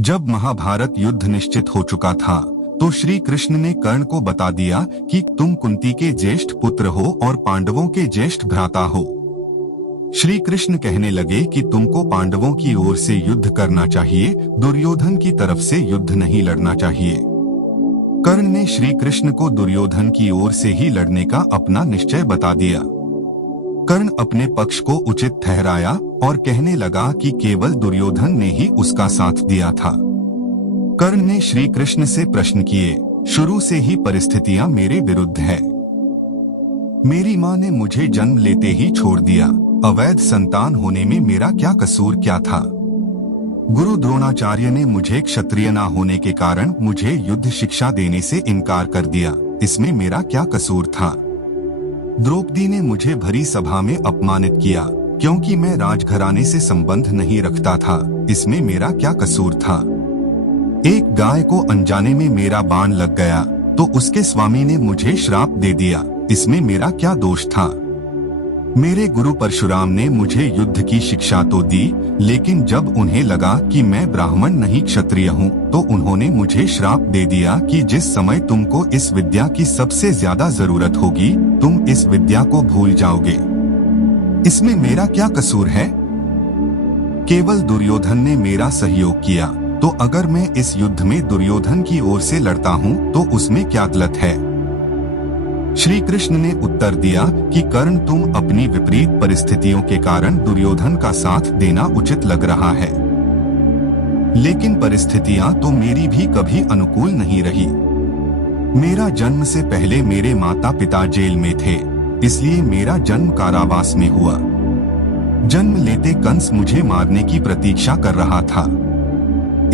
जब महाभारत युद्ध निश्चित हो चुका था तो श्री कृष्ण ने कर्ण को बता दिया कि तुम कुंती के ज्येष्ठ पुत्र हो और पांडवों के ज्येष्ठ भ्राता हो। श्री कृष्ण कहने लगे कि तुमको पांडवों की ओर से युद्ध करना चाहिए, दुर्योधन की तरफ से युद्ध नहीं लड़ना चाहिए। कर्ण ने श्री कृष्ण को दुर्योधन की ओर से ही लड़ने का अपना निश्चय बता दिया। कर्ण अपने पक्ष को उचित ठहराया और कहने लगा कि केवल दुर्योधन ने ही उसका साथ दिया था। कर्ण ने श्री कृष्ण से प्रश्न किए, शुरू से ही परिस्थितियां मेरे विरुद्ध है। मेरी माँ ने मुझे जन्म लेते ही छोड़ दिया, अवैध संतान होने में मेरा क्या कसूर क्या था? गुरु द्रोणाचार्य ने मुझे क्षत्रिय न होने के कारण मुझे युद्ध शिक्षा देने से इनकार कर दिया, इसमें मेरा क्या कसूर था? द्रौपदी ने मुझे भरी सभा में अपमानित किया क्योंकि मैं राजघराने से संबंध नहीं रखता था, इसमें मेरा क्या कसूर था? एक गाय को अनजाने में मेरा बाण लग गया तो उसके स्वामी ने मुझे श्राप दे दिया, इसमें मेरा क्या दोष था? मेरे गुरु परशुराम ने मुझे युद्ध की शिक्षा तो दी, लेकिन जब उन्हें लगा कि मैं ब्राह्मण नहीं क्षत्रिय हूँ तो उन्होंने मुझे श्राप दे दिया कि जिस समय तुमको इस विद्या की सबसे ज्यादा जरूरत होगी तुम इस विद्या को भूल जाओगे। इसमें मेरा क्या कसूर है? केवल दुर्योधन ने मेरा सहयोग किया, तो अगर मैं इस युद्ध में दुर्योधन की ओर से लड़ता हूँ तो उसमें क्या गलत है? श्री कृष्ण ने उत्तर दिया कि कर्ण तुम अपनी विपरीत परिस्थितियों के कारण दुर्योधन का साथ देना उचित लग रहा है, लेकिन परिस्थितियां तो मेरी भी कभी अनुकूल नहीं रही। मेरा जन्म से पहले मेरे माता पिता जेल में थे, इसलिए मेरा जन्म कारावास में हुआ। जन्म लेते कंस मुझे मारने की प्रतीक्षा कर रहा था,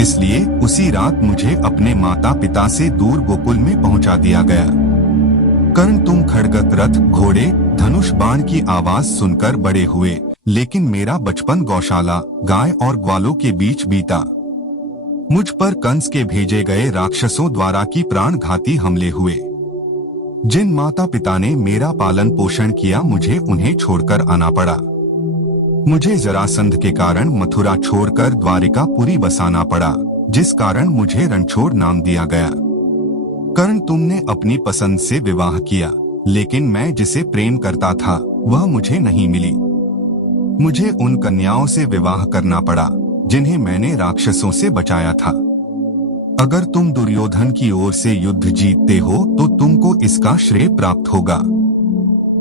इसलिए उसी रात मुझे अपने माता पिता से दूर गोकुल में पहुंचा दिया गया। कर्ण तुम खड्ग रथ घोड़े धनुष बाण की आवाज सुनकर बड़े हुए, लेकिन मेरा बचपन गौशाला गाय और ग्वालों के बीच बीता। मुझ पर कंस के भेजे गए राक्षसों द्वारा की प्राणघाती हमले हुए। जिन माता पिता ने मेरा पालन पोषण किया मुझे उन्हें छोड़कर आना पड़ा। मुझे जरासंध के कारण मथुरा छोड़कर द्वारिकापुरी बसाना पड़ा, जिस कारण मुझे रणछोड़ नाम दिया गया। कर्ण तुमने अपनी पसंद से विवाह किया, लेकिन मैं जिसे प्रेम करता था वह मुझे नहीं मिली। मुझे उन कन्याओं से विवाह करना पड़ा जिन्हें मैंने राक्षसों से बचाया था। अगर तुम दुर्योधन की ओर से युद्ध जीतते हो तो तुमको इसका श्रेय प्राप्त होगा,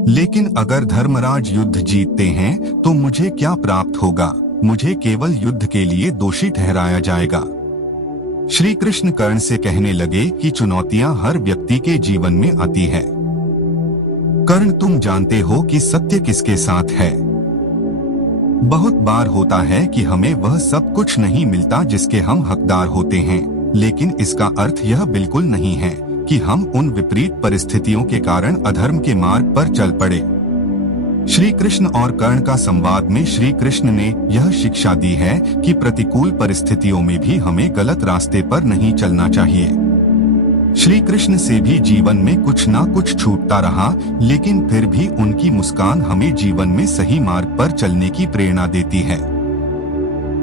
लेकिन अगर धर्मराज युद्ध जीतते हैं तो मुझे क्या प्राप्त होगा? मुझे केवल युद्ध के लिए दोषी ठहराया जाएगा। श्री कृष्ण कर्ण से कहने लगे कि चुनौतियां हर व्यक्ति के जीवन में आती है। कर्ण तुम जानते हो कि सत्य किसके साथ है। बहुत बार होता है कि हमें वह सब कुछ नहीं मिलता जिसके हम हकदार होते हैं, लेकिन इसका अर्थ यह बिल्कुल नहीं है कि हम उन विपरीत परिस्थितियों के कारण अधर्म के मार्ग पर चल पड़े। श्री कृष्ण और कर्ण का संवाद में श्री कृष्ण ने यह शिक्षा दी है कि प्रतिकूल परिस्थितियों में भी हमें गलत रास्ते पर नहीं चलना चाहिए। श्री कृष्ण से भी जीवन में कुछ ना कुछ छूटता रहा, लेकिन फिर भी उनकी मुस्कान हमें जीवन में सही मार्ग पर चलने की प्रेरणा देती है।